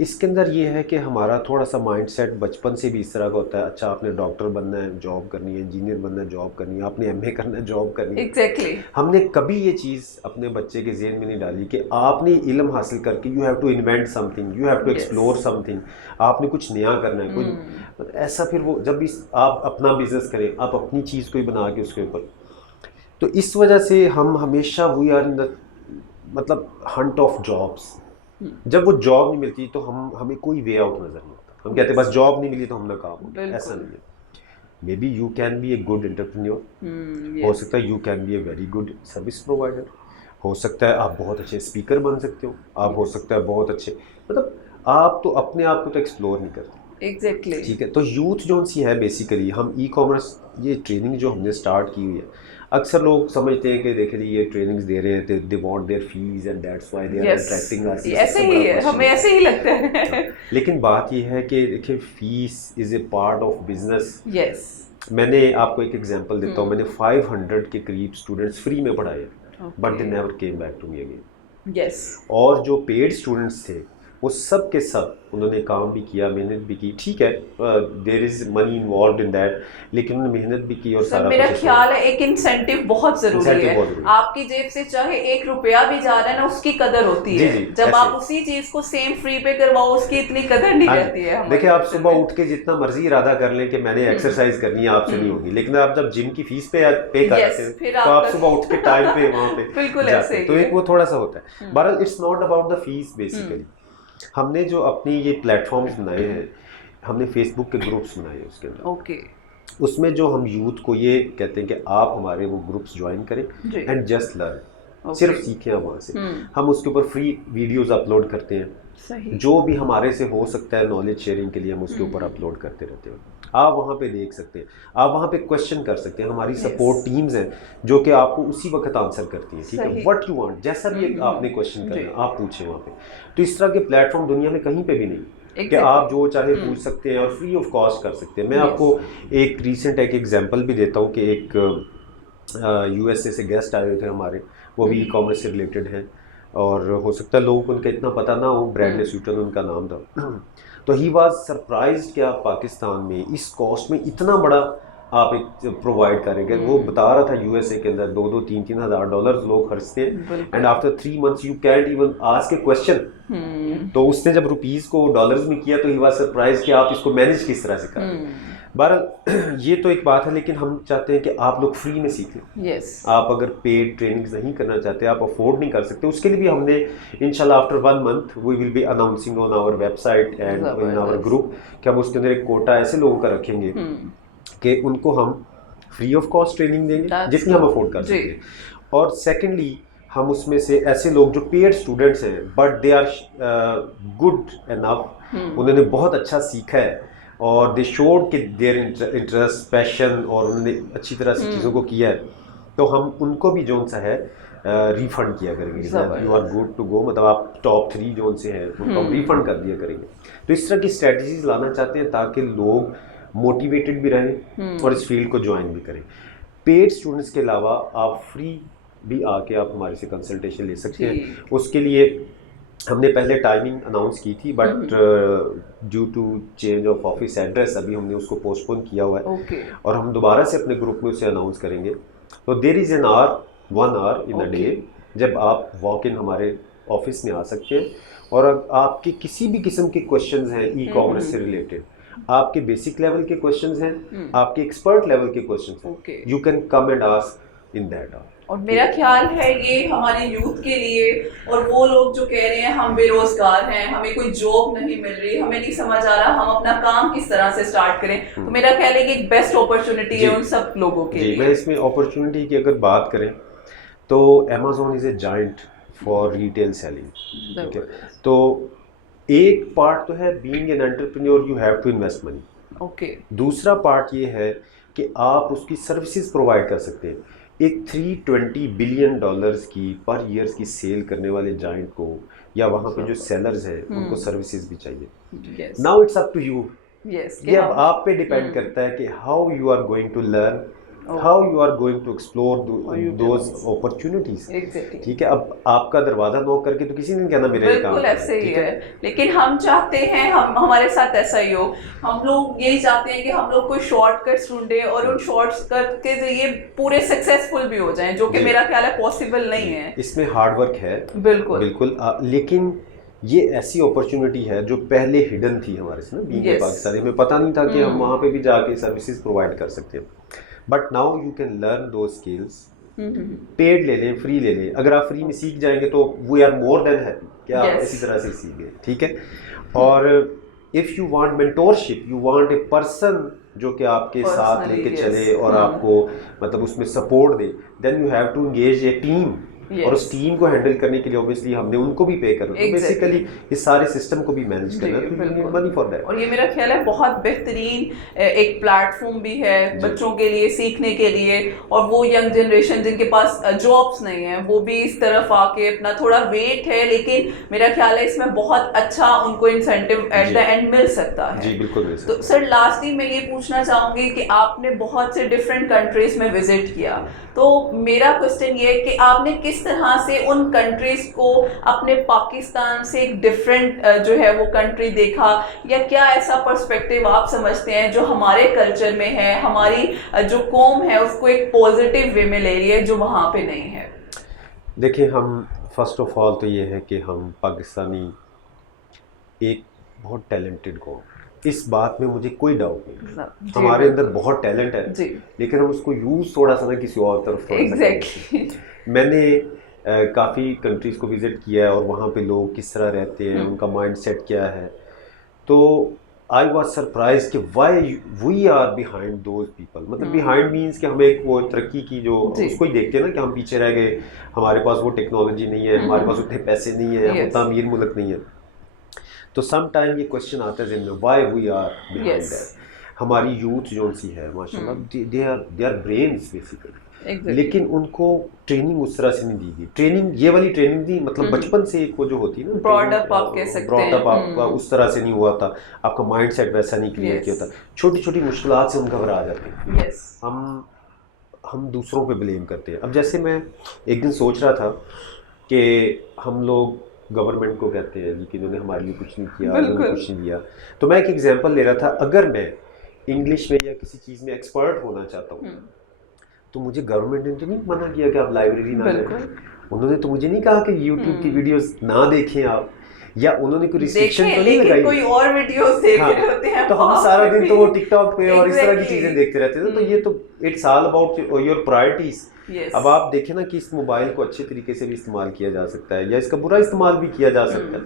इसके अंदर ये है कि हमारा थोड़ा सा माइंडसेट बचपन से भी इस तरह का होता है, अच्छा आपने डॉक्टर बनना है, जॉब करनी है, इंजीनियर बनना है, जॉब करनी है, आपने MA करना है, जॉब करनी है। हमने कभी ये चीज़ अपने बच्चे के ज़हन में नहीं डाली कि आपने इल्म हासिल करके you have to invent something, you have to explore something, आपने कुछ नया करना है। कोई ऐसा फिर वो जब भी आप अपना बिजनेस करें, आप अपनी चीज़ को ही बना के उसके ऊपर, तो इस वजह से हम हमेशा वी आर इन द मतलब हंट ऑफ जॉब्स। जब वो जॉब नहीं मिलती तो हमें कोई वे आउट नजर नहीं आता। हम कहते हैं बस जॉब नहीं मिली तो हम नाकाम हो गए, ऐसा नहीं है। May be you can be a good entrepreneur, हो सकता है you can be a very good service provider, हो सकता है आप बहुत अच्छे स्पीकर बन सकते हो, आप हो सकता है बहुत अच्छे, मतलब आप तो अपने आप को तो एक्सप्लोर नहीं करते। ठीक है। तो यूथ जो सी है बेसिकली, हम ई कॉमर्स ये ट्रेनिंग जो हमने स्टार्ट की हुई है, अक्सर लोग समझते हैं कि देखिए ये ट्रेनिंग्स दे रहे हैं, they want their fees and that's why they are attracting us. ऐसे ही है, हमें ऐसे ही लगता है। लेकिन बात ये है कि देखिए fees is a part of business. Yes, मैंने आपको एक एग्जांपल देता हूँ, मैंने 500 के करीब स्टूडेंट्स फ्री में पढ़ाए, but they never came back to me again. Yes, और जो पेड स्टूडेंट्स थे वो सब के सब उन्होंने काम भी किया, मेहनत भी की, ठीक है there is money involve in that, लेकिन उन्होंने मेहनत भी की और सारा मेरा ख्याल है एक इंसेंटिव बहुत जरूरी है। आपकी जेब से चाहे 1 रुपया भी जा रहा है ना, उसकी कदर होती है। जब आप उसी चीज को सेम फ्री पे करवाओ, उसकी इतनी कदर नहीं रहती है। देखिए आप सुबह उठ के जितना मर्जी इरादा कर लें कि मैंने एक्सरसाइज करनी है, आपसे नहीं होगी, लेकिन आप जब जिम की फीस पे करते हैं तो आप सुबह उठ के टाइम पे वहाँ पे बिल्कुल ऐसे, तो एक वो थोड़ा सा होता है। बहरहाल it's not about the fees basically. हमने जो अपनी ये प्लेटफॉर्म्स बनाए हैं, हमने फेसबुक के ग्रुप्स बनाए हैं उसके अंदर। उसमें जो हम यूथ को ये कहते हैं कि आप हमारे वो ग्रुप्स ज्वाइन करें एंड जस्ट लर्न, सिर्फ सीखें वहाँ से। हम उसके ऊपर फ्री वीडियोस अपलोड करते हैं, जो भी हमारे से हो सकता है नॉलेज शेयरिंग के लिए हम उसके ऊपर अपलोड करते रहते हैं। आप वहाँ पे देख सकते हैं, आप वहाँ पे क्वेश्चन कर सकते हैं। हमारी सपोर्ट टीम्स हैं जो कि आपको उसी वक्त आंसर करती हैं, ठीक है, व्हाट यू वांट, जैसा भी आपने क्वेश्चन करना आप पूछें वहाँ पे। तो इस तरह के प्लेटफॉर्म दुनिया में कहीं पे भी नहीं कि आप जो चाहे पूछ सकते हैं और फ्री ऑफ कॉस्ट कर सकते हैं। मैं आपको एक रिसेंट एक एग्जांपल भी देता हूँ कि एक यूएसए से गेस्ट आए हुए थे हमारे, वो भी ई कॉमर्स से रिलेटेड हैं, और हो सकता है लोगों को उनका इतना पता ना हो, ब्रैडले स्यूटन उनका नाम था। तो ही वाज सरप्राइज्ड कि आप पाकिस्तान में इस कॉस्ट में इतना बड़ा आप एक प्रोवाइड करेंगे। वो बता रहा था यूएसए के अंदर 2-3 हज़ार डॉलर लोग खर्चते हैं and after 3 months you can't even ask A question. तो उसने जब रुपीस को डॉलर्स में किया तो ही वाज सरप्राइज कि आप इसको मैनेज किस तरह से करें। बहरहाल ये तो एक बात है, लेकिन हम चाहते हैं कि आप लोग फ्री में सीखें। आप अगर पेड ट्रेनिंग्स नहीं करना चाहते, आप अफोर्ड नहीं कर सकते, उसके लिए भी हमने इंशाल्लाह after 1 month we will be announcing on our website and in our group कि हम उसके अंदर एक कोटा ऐसे लोगों का रखेंगे कि उनको हम फ्री ऑफ कॉस्ट ट्रेनिंग देंगे जितनी हम अफोर्ड कर सकते हैं। और सेकेंडली हम उसमें से ऐसे लोग जो पेड स्टूडेंट्स हैं but they are good enough, उन्होंने बहुत अच्छा सीखा है और दे शोड कि देयर इंटरेस्ट पैशन और उन्होंने अच्छी तरह से चीज़ों को किया है, तो हम उनको भी जो सा है रिफंड किया करेंगे। You are good to go, मतलब आप टॉप 3 जो से हैं उनको हम रिफंड कर दिया करेंगे। तो इस तरह की स्ट्रेटजीज लाना चाहते हैं ताकि लोग मोटिवेटेड भी रहें और इस फील्ड को ज्वाइन भी करें। पेड स्टूडेंट्स के अलावा आप फ्री भी आके आप हमारे से कंसल्टेशन ले सकते हैं। उसके लिए हमने पहले टाइमिंग अनाउंस की थी but due to change of office address अभी हमने उसको पोस्टपोन किया हुआ है और हम दोबारा से अपने ग्रुप में उसे अनाउंस करेंगे। तो there is 1 hour in a day जब आप वॉक इन हमारे ऑफिस में आ सकते हैं और आपके किसी भी किस्म के क्वेश्चंस हैं ई कॉमर्स से रिलेटेड, आपके बेसिक लेवल के क्वेश्चंस हैं, आपके एक्सपर्ट लेवल के क्वेश्चंस हैं, you can come and ask in that. और मेरा ख्याल है ये हमारे यूथ के लिए, और वो लोग जो कह रहे हैं हम बेरोजगार हैं, हमें कोई जॉब नहीं मिल रही, हमें नहीं समझ आ रहा हम अपना काम किस तरह से स्टार्ट करें, तो मेरा ख्याल है कि एक बेस्ट अपॉर्चुनिटी है उन सब लोगों के लिए। मैं इसमें अपॉर्चुनिटी की अगर बात करें तो Amazon is a giant for retail selling, ठीक है। तो एक पार्ट तो है being an entrepreneur you have to invest money, दूसरा पार्ट ये है कि आप उसकी सर्विसेज प्रोवाइड कर सकते हैं। एक $320 बिलियन की पर ईयर्स की सेल करने वाले जाइंट को या वहाँ पे जो सेलर्स हैं उनको सर्विसेज भी चाहिए। Now it's up to you, ये अब आप पे डिपेंड करता है कि how you are going to learn, how you are going to explore those opportunities, ठीक है। अब आपका दरवाजा नॉक करके तो किसी ने कहना मेरे काम, बिल्कुल ऐसे ही है, लेकिन हम चाहते हैं हमारे साथ ऐसा ही हो। हम लोग यही चाहते हैं कि हम लोग कोई शॉर्टकट्स ढूंढे और उन शॉर्टकट के जरिए पूरे सक्सेसफुल भी हो जाएं, जो कि मेरा ख्याल है पॉसिबल नहीं है। इसमें हार्ड वर्क है, बिल्कुल लेकिन ये ऐसी अपॉर्चुनिटी है जो पहले हिडन थी हमारे से ना, बीइंग पाकिस्तानी में पता नहीं था कि हम वहाँ पे भी जाके सर्विसेज प्रोवाइड कर सकते हैं। But now you can learn दो स्किल्स, पेड ले लें, फ्री ले लें। अगर आप फ्री में सीख जाएंगे तो we are more than happy कि आप इसी तरह से सीख गए, ठीक है। और if you want mentorship, you want a person जो कि आपके साथ लेके चले और आपको मतलब उसमें सपोर्ट दे, then you have to engage a team और उस टीम को हैंडल करने के लिए ऑब्वियसली हमने उनको भी पे करना, तो बेसिकली इस सारे सिस्टम को भी मैनेज करना, तो you need money for that. और ये मेरा ख्याल है बहुत बेहतरीन एक प्लेटफॉर्म भी है बच्चों के लिए सीखने के लिए, और वो यंग जनरेशन जिनके पास जॉब्स नहीं है वो भी इस तरफ आके अपना थोड़ा वेट है, लेकिन मेरा ख्याल है इसमें बहुत अच्छा उनको इंसेंटिव एट द एंड मिल सकता है। जी बिल्कुल मिल सकता है। तो सर लास्टली मैं ये पूछना चाहूंगी कि आपने बहुत से डिफरेंट कंट्रीज में विजिट किया, तो मेरा क्वेश्चन ये है कि आपने किस तरह से उन कंट्रीज को अपने पाकिस्तान से एक डिफरेंट जो है वो कंट्री देखा, या क्या ऐसा पर्सपेक्टिव आप समझते हैं जो हमारे कल्चर में है, हमारी जो कौम है उसको एक पॉजिटिव वे में ले रही है जो वहाँ पे नहीं है? देखिए, हम फर्स्ट ऑफ ऑल तो ये है कि हम पाकिस्तानी एक बहुत टैलेंटेड कौम, इस बात में मुझे कोई डाउट नहीं। हमारे अंदर बहुत टैलेंट है जी, लेकिन हम उसको यूज़ थोड़ा सा ना किसी और तरफ थोड़ा मैंने काफ़ी कंट्रीज़ को विज़िट किया है और वहाँ पे लोग किस तरह रहते हैं, उनका माइंडसेट क्या है, तो आई वॉज सरप्राइज कि why we are behind those people. मतलब बिहाइंड मीन्स कि हमें एक वो तरक्की की जो उसको ही देखते हैं ना कि हम पीछे रह गए, हमारे पास वो टेक्नोलॉजी नहीं है, हमारे पास उतने पैसे नहीं है, हम उतना अमीर मुल्क नहीं है। तो सम टाइम ये क्वेश्चन आता है जिनमें why we are behind that. हमारी यूथ जो सी है माशाल्लाह, दे आर ब्रेन्स बेसिकली, लेकिन उनको ट्रेनिंग उस तरह से नहीं दी गई। ट्रेनिंग ये वाली ट्रेनिंग दी, मतलब बचपन से एक वो जो होती है ना, ब्रॉडअप आप कह सकते हैं, ब्रॉडअप आपका उस तरह से नहीं हुआ था, आपका माइंडसेट वैसा नहीं क्लियर किया था। छोटी छोटी मुश्किलात से हम घबरा जाते हैं, हम दूसरों पे ब्लेम करते हैं। अब जैसे मैं एक दिन सोच रहा था कि हम लोग गवर्नमेंट को कहते हैं कि इन्होंने हमारे लिए कुछ नहीं किया, उन्होंने कुछ नहीं दिया। तो मैं एक एग्जांपल ले रहा था, अगर मैं इंग्लिश में या किसी चीज़ में एक्सपर्ट होना चाहता हूँ तो मुझे गवर्नमेंट ने तो नहीं मना किया कि आप लाइब्रेरी ना जाएं, उन्होंने तो मुझे नहीं कहा कि यूट्यूब की वीडियोस ना देखें आप, या उन्होंने कोई रिस्ट्रिक्शन तो नहीं लगाई, कोई और वीडियोस देख रहे होते हैं, तो हम सारा दिन तो वो टिकटॉक पे और इस तरह की चीज़ें देखते रहते थे। तो ये तो it's all about your priorities. अब आप देखें ना कि इस मोबाइल को अच्छे तरीके से भी इस्तेमाल किया जा सकता है या इसका बुरा इस्तेमाल भी किया जा सकता है।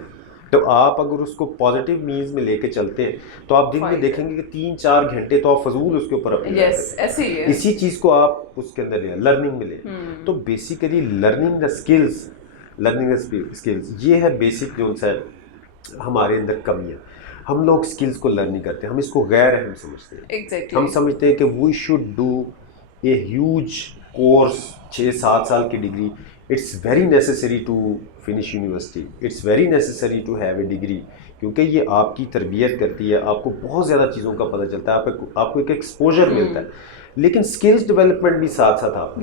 तो आप अगर उसको पॉजिटिव मीन्स में लेके चलते हैं तो आप दिन में देखेंगे कि 3-4 घंटे तो आप फजूल उसके ऊपर अपने ऐसे ही है। इसी चीज़ को आप उसके अंदर ले लर्निंग में ले, तो बेसिकली लर्निंग द स्किल्स ये है बेसिक जो सा हमारे अंदर कमी है। हम लोग स्किल्स को लर्न नहीं करते, हम इसको गैर अहम समझते हैं। हम समझते हैं कि we should do a huge course, 6-7 साल की degree. It's very necessary to finish university, it's very necessary to have a degree, क्योंकि ये आपकी तरबियत करती है, आपको बहुत ज़्यादा चीज़ों का पता चलता है, आपको एक एक्सपोजर मिलता है। लेकिन स्किल्स डेवलपमेंट भी साथ साथ आप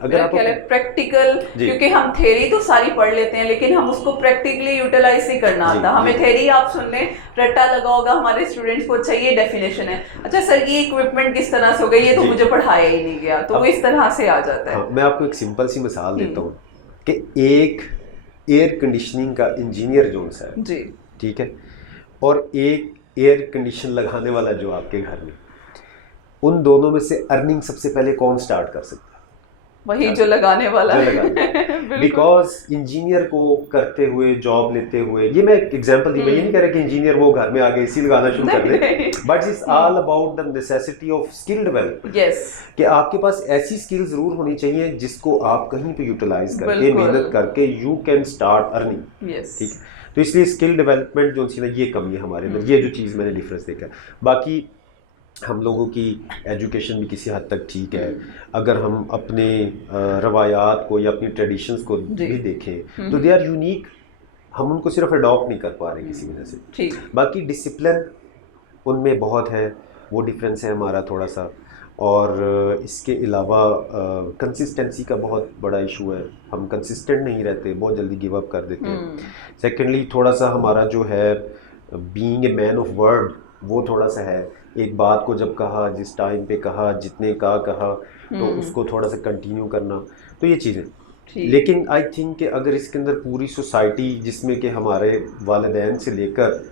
अगर आप प्रैक्टिकल, क्योंकि हम थ्योरी तो सारी पढ़ लेते हैं लेकिन हम उसको प्रैक्टिकली यूटिलाइज नहीं करना आता। हमें थ्योरी आप सुन लें, रट्टा लगा होगा हमारे स्टूडेंट्स को, अच्छा ये डेफिनेशन है, अच्छा सर ये इक्विपमेंट किस तरह से हो गई, ये तो मुझे पढ़ाया ही नहीं गया, तो वो इस तरह से आ जाता है। मैं आपको एक सिंपल सी मिसाल देता हूँ कि एक एयर कंडीशनिंग का इंजीनियर जो सा है जी, ठीक है, और एक एयर कंडीशन लगाने वाला जो आपके घर में, उन दोनों में से अर्निंग सबसे पहले कौन स्टार्ट कर सकता है? वही जो लगाने वाला है। बिकॉज इंजीनियर को करते हुए, जॉब लेते हुए, ये मैं एक एग्जांपल दी, मैं ये नहीं कह रहा कि इंजीनियर वो घर में आके एसी लगाना शुरू कर दे, but it's all about the necessity of skill development. कि आपके पास ऐसी स्किल जरूर होनी चाहिए जिसको आप कहीं पे यूटिलाइज करके, मेहनत करके यू कैन स्टार्ट अर्निंग। ठीक है, तो इसलिए स्किल डेवलपमेंट जो सी ना ये कमी है हमारे अंदर, ये जो चीज़ मैंने डिफरेंस देखा। बाकी हम लोगों की एजुकेशन भी किसी हद तक ठीक है। अगर हम अपने रवायात को या अपनी ट्रेडिशंस को भी देखें तो दे आर यूनिक, हम उनको सिर्फ अडॉप्ट नहीं कर पा रहे किसी वजह से। बाकी डिसिप्लिन उनमें बहुत है, वो डिफरेंस है हमारा थोड़ा सा। और इसके अलावा कंसिस्टेंसी का बहुत बड़ा इशू है, हम कंसिस्टेंट नहीं रहते, बहुत जल्दी गिव अप कर देते हैं। सेकेंडली थोड़ा सा हमारा जो है being a man of word, वो थोड़ा सा है। एक बात को जब कहा, जिस टाइम पे कहा, जितने का कहा, तो उसको थोड़ा सा कंटिन्यू करना, तो ये चीज़ें। लेकिन आई थिंक कि अगर इसके अंदर पूरी सोसाइटी, जिसमें कि हमारे वालिदैन से लेकर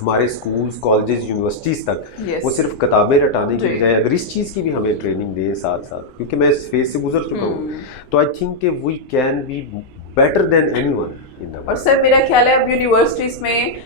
हमारे स्कूल्स, कॉलेजेस, यूनिवर्सिटीज़ तक, वो सिर्फ किताबें रटाने की बजाय अगर इस चीज़ की भी हमें ट्रेनिंग दें साथ साथ, क्योंकि मैं इस फेज से गुजर चुका हूँ, तो आई थिंक कि we can be better than anyone in the world. और सर मेरा ख्याल है अब यूनिवर्सिटीज़ में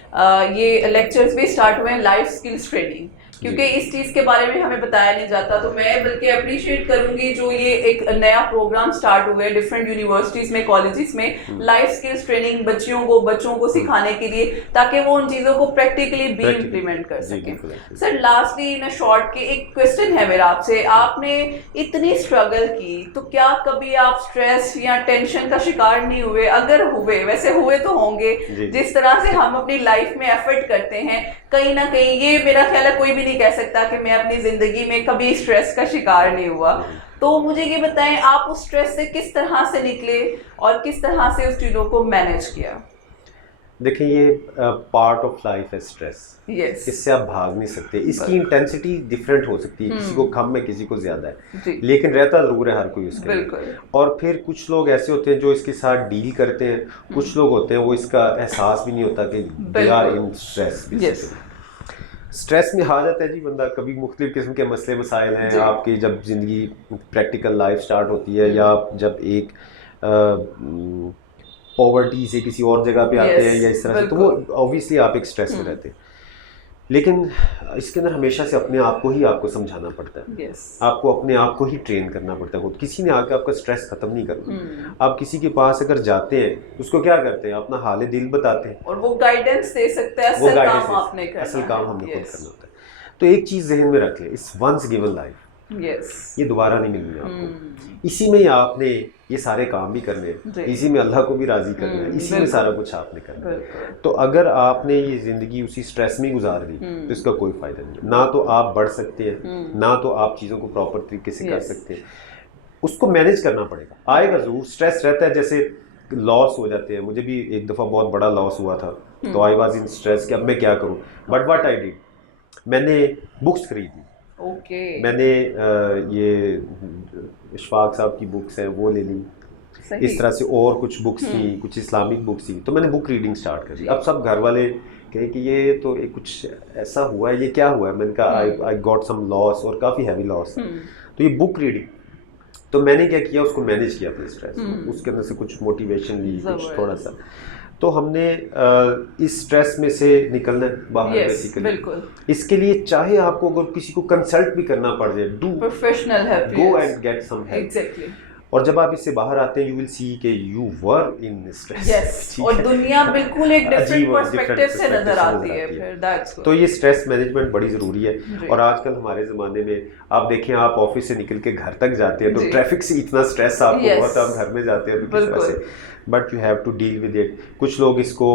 ये लेक्चर्स भी स्टार्ट हुए हैं, लाइफ स्किल्स ट्रेनिंग, क्योंकि इस चीज़ के बारे में हमें बताया नहीं जाता। तो मैं बल्कि अप्रिशिएट करूंगी जो ये एक नया प्रोग्राम स्टार्ट हुआ है डिफरेंट यूनिवर्सिटीज़ में, कॉलेजेस में, लाइफ स्किल्स ट्रेनिंग बच्चों को सिखाने के लिए, ताकि वो उन चीज़ों को प्रैक्टिकली भी इम्प्लीमेंट कर सकें। सर लास्टली इन शॉर्ट के एक क्वेश्चन है मेरा आपसे, आपने इतनी स्ट्रगल की तो क्या कभी आप स्ट्रेस या टेंशन का शिकार नहीं हुए? अगर हुए, वैसे हुए तो होंगे, जिस तरह से हम अपनी लाइफ में एफर्ट करते हैं, कहीं ना कहीं ये मेरा ख्याल है कोई भी नहीं कह सकता कि मैं अपनी जिंदगी में कभी स्ट्रेस का शिकार नहीं हुआ। तो मुझे ये बताएं, आप उस स्ट्रेस से किस तरह से निकले और किस तरह से उस चीज़ों को मैनेज किया? देखिए, ये पार्ट ऑफ लाइफ है स्ट्रेस। yes. इससे आप भाग नहीं सकते। इसकी इंटेंसिटी डिफरेंट हो सकती है, किसी को कम है, किसी को ज़्यादा है, लेकिन रहता ज़रूर है हर कोई उसके। और फिर कुछ लोग ऐसे होते हैं जो इसके साथ डील करते हैं, कुछ लोग होते हैं वो इसका एहसास भी नहीं होता कि they are in stress. Stress में आ जाता है जी बंदा, कभी मुख्तलिफ किस्म के मसले मसाइल हैं आपकी, जब ज़िंदगी प्रैक्टिकल लाइफ स्टार्ट होती है, या जब एक पॉवर्टी से किसी और जगह पे आते हैं या इस तरह से, तो वो ऑब्वियसली आप एक स्ट्रेस में रहते हैं। लेकिन इसके अंदर हमेशा से अपने आप को ही आपको समझाना पड़ता है। आपको अपने आप को ही ट्रेन करना पड़ता है। किसी ने आके आपका स्ट्रेस खत्म नहीं करना। आप किसी के पास अगर जाते हैं उसको क्या करते हैं, अपना हाल दिल बताते हैं और वो गाइडेंस दे सकते हैं, असल काम आपने करना है, असल काम हमने खुद करना होता है। तो एक चीज़ जहन में रख लें, इट्स वंस गिवन लाइफ, ये दोबारा नहीं मिलनी आपको। इसी में ही आपने ये सारे काम भी करने हैं, इसी में अल्लाह को भी राजी करना है, इसी में सारा कुछ आपने करना है। तो अगर आपने ये ज़िंदगी उसी स्ट्रेस में गुजार दी तो इसका कोई फ़ायदा नहीं। ना तो आप बढ़ सकते हैं, ना तो आप चीज़ों को प्रॉपर तरीके से कर सकते हैं। उसको मैनेज करना पड़ेगा, आएगा ज़रूर। स्ट्रेस रहता है, जैसे लॉस हो जाते हैं। मुझे भी एक दफ़ा बहुत बड़ा लॉस हुआ था, तो आई वॉज इन स्ट्रेस कि अब मैं क्या करूँ। बट व्हाट आई डिड, मैंने बुक्स खरीदी। मैंने ये इशफाक साहब की बुक्स हैं वो ले ली, इस तरह से और कुछ बुक्स थी, कुछ इस्लामिक बुक्स थी, तो मैंने बुक रीडिंग स्टार्ट कर दी। अब सब घर वाले कहे कि ये तो एक कुछ ऐसा हुआ है, ये क्या हुआ है। मैंने कहा आई गॉट सम लॉस, और काफ़ी हैवी लॉस। तो ये बुक रीडिंग, तो मैंने क्या किया, उसको मैनेज किया अपने स्ट्रेस को। उसके अंदर से कुछ मोटिवेशन ली, कुछ थोड़ा सा। तो हमने इस स्ट्रेस में से निकलना बाहर बेसिकली। इसके लिए चाहे आपको अगर किसी को कंसल्ट भी करना पड़ जाए, do professional help, go and get some help. और जब आप इससे बाहर आते हैं, यू विल सी कि यू वर इन स्ट्रेस, और दुनिया बिल्कुल एक डिफरेंट पर्सपेक्टिव से नजर आती है फिर। दैट्स तो ये स्ट्रेस मैनेजमेंट बड़ी ज़रूरी है। और आजकल हमारे ज़माने में आप देखें, आप ऑफिस से निकल के घर तक जाते हैं तो ट्रैफिक से इतना स्ट्रेस आपको बहुत, आप घर में जाते हैं तो किस तरह से, but you have to deal with it. कुछ लोग इसको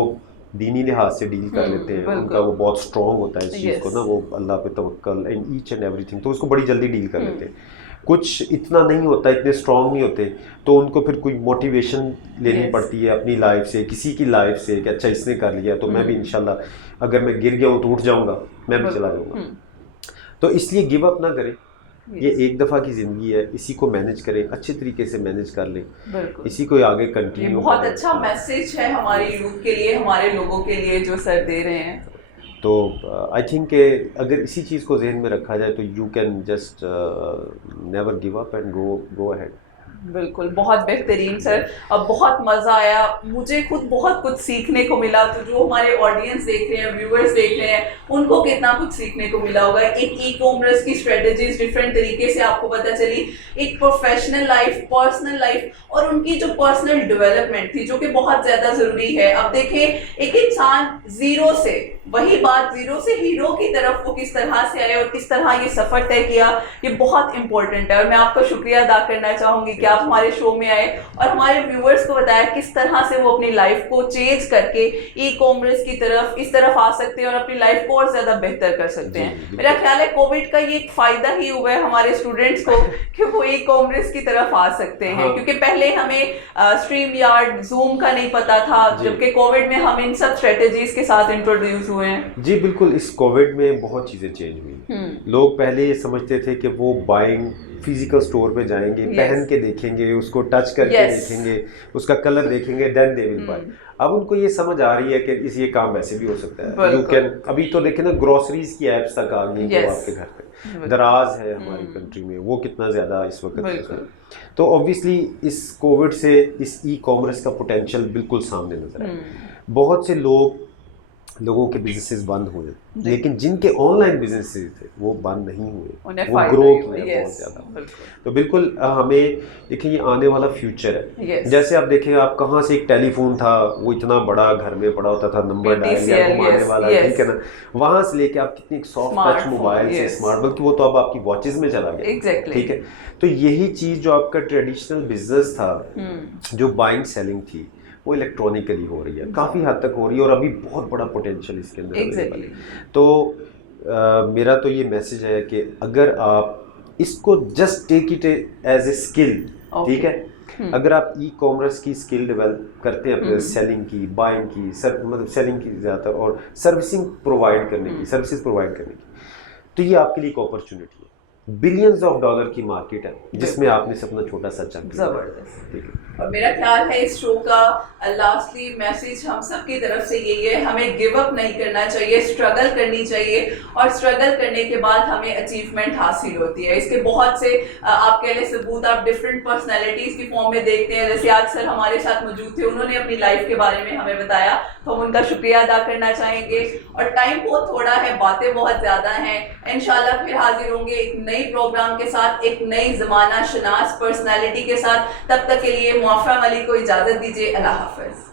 दीनी लिहाज से डील कर लेते हैं, उनका वो बहुत स्ट्रॉन्ग होता है इस चीज़ को ना, वो अल्लाह पे तवक्कल एंड ईच एंड एवरीथिंग, तो उसको बड़ी जल्दी डील कर लेते हैं। कुछ इतना नहीं होता, इतने स्ट्रॉन्ग नहीं होते, तो उनको फिर कोई मोटिवेशन लेनी पड़ती है अपनी लाइफ से, किसी की लाइफ से, कि अच्छा इसने कर लिया तो मैं भी इंशाल्लाह, अगर मैं गिर गया हूँ तो उठ जाऊँगा, मैं भी चला जाऊँगा। तो इसलिए गिव अप ना करें। ये एक दफ़ा की ज़िंदगी है, इसी को मैनेज करें, अच्छे तरीके से मैनेज कर लें, इसी को आगे कंटिन्यू। बहुत अच्छा मैसेज है हमारी यूथ के लिए, हमारे लोगों के लिए जो सर दे रहे हैं। तो आई थिंक अगर इसी चीज़ को जहन में रखा जाए तो you can just never give up and go ahead. बिल्कुल, बहुत बेहतरीन सर। अब बहुत मज़ा आया, मुझे खुद बहुत कुछ सीखने को मिला। तो जो हमारे ऑडियंस देख रहे हैं, व्यूअर्स देख रहे हैं, उनको कितना कुछ सीखने को मिला होगा। एक ई कॉमर्स की स्ट्रेटजीज डिफरेंट तरीके से आपको पता चली, एक प्रोफेशनल लाइफ, पर्सनल लाइफ, और उनकी जो पर्सनल डेवलपमेंट थी जो कि बहुत ज़्यादा ज़रूरी है। अब देखें, एक इंसान ज़ीरो से, वही बात ज़ीरो से हीरो की तरफ वो किस तरह से आए और किस तरह ये सफ़र तय किया, ये बहुत इंपॉर्टेंट है। और मैं आपका शुक्रिया अदा करना चाहूँगी कि आप हमारे शो में आए और हमारे व्यूअर्स को बताया किस तरह से वो अपनी लाइफ को चेंज करके ई कॉमर्स की तरफ, इस तरफ आ सकते हैं और अपनी लाइफ को और ज़्यादा बेहतर कर सकते हैं। मेरा ख्याल है कोविड का ये एक फ़ायदा ही हुआ है हमारे स्टूडेंट्स को कि वो ई कॉमर्स की तरफ आ सकते हैं। क्योंकि पहले हमें स्ट्रीम यार्ड, जूम का नहीं पता था, जबकि कोविड में हम इन सब स्ट्रेटेजीज के साथ इंट्रोड्यूस हुए हैं। जी बिल्कुल, इस कोविड में बहुत चीज़ें चेंज हुई। लोग पहले ये समझते थे कि वो बाइंग फिजिकल स्टोर पे जाएंगे, पहन के देखेंगे, उसको टच करके देखेंगे, उसका कलर देखेंगे, देन दे विल बाय। अब उनको ये समझ आ रही है कि ये काम वैसे भी हो सकता है। यू कैन, अभी तो देखें ना, ग्रोसरीज की एप्स तक आ गई जो आपके घर पे। दराज है हमारी कंट्री में, वो कितना ज़्यादा इस वक्त। तो ऑब्वियसली इस कोविड से इस ई कॉमर्स का पोटेंशियल बिल्कुल सामने नजर आया। बहुत से लोग लोगों के बिजनेसेस बंद हुए, लेकिन जिनके ऑनलाइन बिजनेसेस थे वो बंद नहीं हुए, उन्हें वो फायदा ग्रो ही हुआ, किया yes, बहुत ज़्यादा। बिल्कुल। तो बिल्कुल हमें देखिए ये आने वाला फ्यूचर है। Yes. जैसे आप देखें, आप कहाँ से एक टेलीफोन था, वो इतना बड़ा घर में पड़ा होता था, नंबर डायल या घुमाने वाला, yes. ठीक है ना, वहाँ से लेके आप कितनी सॉफ्ट टच Smartphone, मोबाइल से yes. स्मार्ट, बल्कि वो तो अब आपकी वॉचेस में चला गया, Exactly. ठीक है। तो यही चीज़ जो आपका ट्रेडिशनल बिजनेस था, जो बाइंग सेलिंग थी, वो इलेक्ट्रॉनिकली हो रही है, काफ़ी हद तक हो रही है, और अभी बहुत बड़ा पोटेंशियल इसके अंदर Exactly. है। तो मेरा तो ये मैसेज है कि अगर आप इसको just take it as a skill, ठीक है, अगर आप ई कॉमर्स की स्किल डेवलप करते हैं अपने सेलिंग की, बाइंग की, मतलब सेलिंग की ज़्यादातर, और सर्विसिंग प्रोवाइड करने की, सर्विसेज प्रोवाइड करने की, तो ये आपके लिए एक अपॉर्चुनिटी है। बिलियंस ऑफ डॉलर की मार्केट है जिसमें आपने अपना छोटा सा चंक, जबरदस्त। ठीक है। और मेरा ख्याल है इस शो का लास्टली मैसेज हम सब की तरफ से यही है, हमें गिव अप नहीं करना चाहिए, स्ट्रगल करनी चाहिए, और स्ट्रगल करने के बाद हमें अचीवमेंट हासिल होती है। इसके बहुत से आपके लिए सबूत आप डिफरेंट पर्सनैलिटीज की फॉर्म में देखते हैं। जैसे आज सर हमारे साथ मौजूद थे, उन्होंने अपनी लाइफ के बारे में हमें बताया, तो हम उनका शुक्रिया अदा करना चाहेंगे। और टाइम बहुत थोड़ा है, बातें बहुत ज़्यादा हैं। इंशाल्लाह फिर हाजिर होंगे एक नई प्रोग्राम के साथ, एक नई ज़माना शनास पर्सनैलिटी के साथ। तब तक के लिए मुआफ़ा मलिक को इजाज़त दीजिए। अल्लाह हाफ़िज़।